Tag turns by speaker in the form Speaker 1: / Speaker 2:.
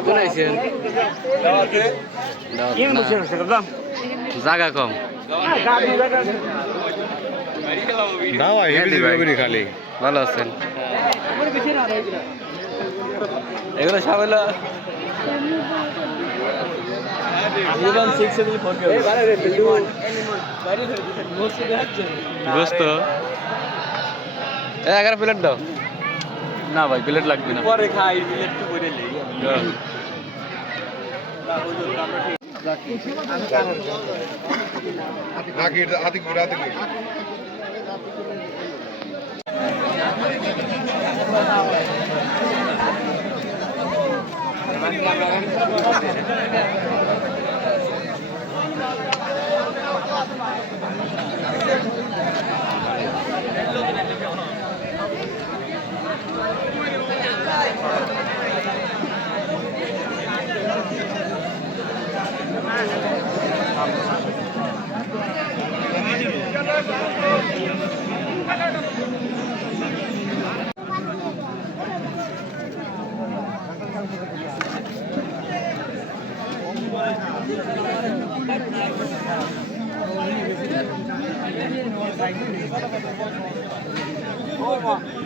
Speaker 1: কোন আইছেন জায়গা কম হ্যাঁ,
Speaker 2: খালি
Speaker 1: ভালো আছেন এগুলো সব হলো এগারো প্লেট দাও না ভাই প্লেট লাগবে না পরে খাই প্লেট তো করে
Speaker 2: নেই আচ্ছা, Thank you. Oh, wow.